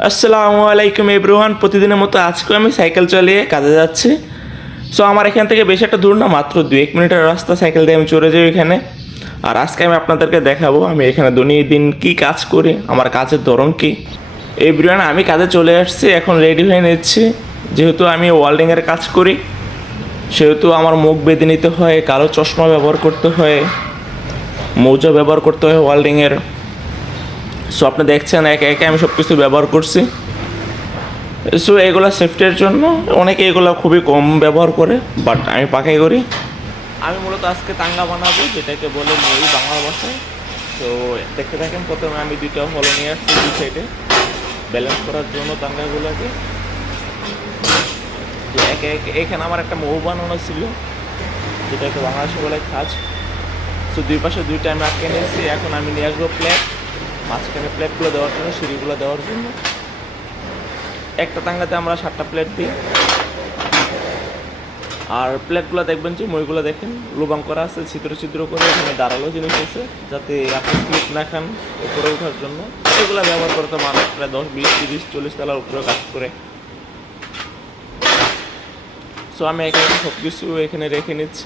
আসসালামু আলাইকুম এভরিওয়ান। প্রতিদিনের মতো আজকেও আমি সাইকেল চালিয়ে কাজে যাচ্ছি। সো আমার এখান থেকে বেশি একটা দূর না, মাত্র 2-1 মিনিটের রাস্তা। সাইকেল দিয়ে আমি চলে যাই এখানে। আর আজকে আমি আপনাদেরকে দেখাবো আমি এখানে দিন কী কাজ করি, আমার কাজের ধরন কী। এভরিওয়ান, আমি কাজে চলে আসছি, এখন রেডি হয়ে নিচ্ছি। যেহেতু আমি ওয়েল্ডিংয়ের কাজ করি, সেহেতু আমার মুখ বেঁধে নিতে হয়, কালো চশমা ব্যবহার করতে হয়, মৌজা ব্যবহার করতে হয় ওয়েল্ডিংয়ের। সো আপনি দেখছেন একে একে আমি সব কিছু ব্যবহার করছি। সো এগুলো সেফটির জন্য অনেকে এগুলো খুবই কম ব্যবহার করে, বাট আমি পাকাই করি। আমি মূলত আজকে তাঙ্গা বানাবো, যেটাকে বলে মই বাংলা ভাষায়। তো দেখতে থাকেন, প্রথমে আমি দুইটা হলো নিয়ে আসছি দুই সাইডে ব্যালেন্স করার জন্য তাঙ্গাগুলোকে। তো একে একে এখানে আমার একটা মৌ বানানো ছিল, যেটাকে বাংলাদেশে বলে খাজ। সো দুই পাশে দুইটা আমি আটকে নিয়েছি। এখন আমি নিয়ে আসবো প্লেট, মাঝখানে প্লেটগুলো দেওয়ার জন্য, সিঁড়িগুলো দেওয়ার জন্য। একটা তাঙ্গাতে আমরা 7টা প্লেট দিই। আর প্লেটগুলো দেখবেন যে মইগুলো দেখেন লুবাং করা আছে, ছিদ্র ছিদ্র করে। এখানে দাঁড়ালো জিনিস আছে যাতে আপনি স্লিপ না খান উপরে ওঠার জন্য। এগুলো ব্যবহার করতে মানুষ প্রায় 10, 20, 30, 40 তলার উপরে কাজ করে। সো আমি এখানে সব কিছু এখানে রেখে নিচ্ছি।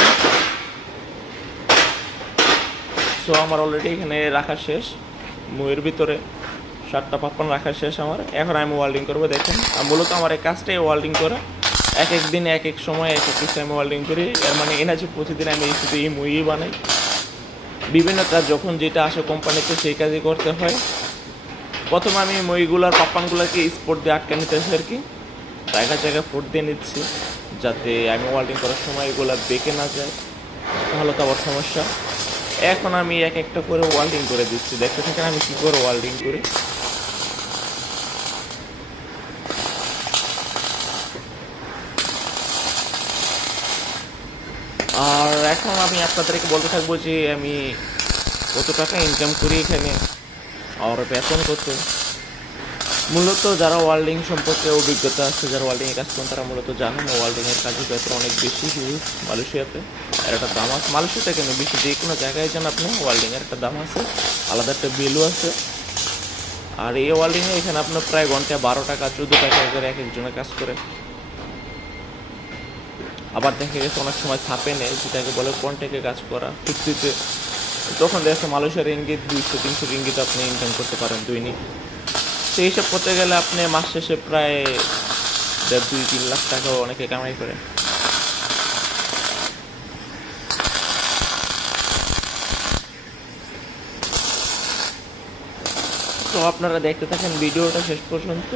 সো আমার অলরেডি এখানে রাখা শেষ, মইয়ের ভিতরে 7টা পাপ্পান রাখা শেষ আমার। এখন আমি ওয়েল্ডিং করবো। দেখেন মূলত আমার এই কাজটাই ওয়েল্ডিং করা। এক এক দিন এক এক সময় এক এক কিছু আমি ওয়েল্ডিং করি। এর মানে এ না যে প্রতিদিন আমি শুধু এই মই বানাই। বিভিন্ন কাজ যখন যেটা আসে কোম্পানিতে সেই কাজই করতে হয়। প্রথমে আমি মইগুলার পাপ্পানগুলোকে স্পোর্ট দিয়ে আটকে নিতেছি আর কি, জায়গায় জায়গায় ফোর্ট দিয়ে নিচ্ছি, যাতে আমি ওয়েল্ডিং করার সময় এগুলো বেঁকে না যায়, তাহলে তো আবার সমস্যা। এখন আমি এক একটা করে ওয়েল্ডিং করে দিচ্ছি। দেখতে থাকেন আমি কী করে ওয়েল্ডিং করি। আর এখন আমি আপনাদেরকে বলতে থাকবো যে আমি কত টাকা ইনকাম করি এখানে, আর বেতন কত। মূলত যারা ওয়েল্ডিং সম্পর্কে অভিজ্ঞতা আছে, যারা ওয়েল্ডিংয়ে কাজ করেন, তারা মূলত জানেন ওয়েল্ডিংয়ের কাজে বেতন অনেক বেশি হিউজ মালয়েশিয়াতে। এর একটা দাম আছে, মালয়েশিয়াতে কেন বেশি, যে কোনো জায়গায় যান আপনি ওয়েল্ডিংয়ের একটা দাম আছে, আলাদা একটা ভ্যালু আছে। আর এই ওয়েল্ডিংয়ে এখানে আপনার প্রায় ঘন্টায় 12 টাকা 14 টাকা করে এক একজনের কাজ করে। আবার দেখা গেছে অনেক সময় ছাপে নেয়, যেটাকে বলে কন্ট্যাক্টে কাজ করা চুক্তিতে। তখন দেখা যাচ্ছে মালয়েশিয়ার রিঙ্গিত 200-300 রিঙ্গিত আপনি ইনকাম করতে পারেন দৈনিক। সেই হিসাব করতে গেলে আপনি মাস শেষে প্রায় 1.5-2-3 লাখ টাকাও অনেকে কামাই করে। তো আপনারা দেখতে থাকেন ভিডিওটা শেষ পর্যন্ত।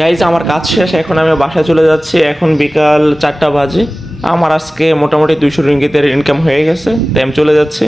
গাইজ আমার কাজ শেষ, এখন আমি বাসায় চলে যাচ্ছি। এখন বিকাল 4টা বাজে। আমার আজকে মোটামুটি 200 রিঙ্গিতের ইনকাম হয়ে গেছে, তাই আমি চলে যাচ্ছি।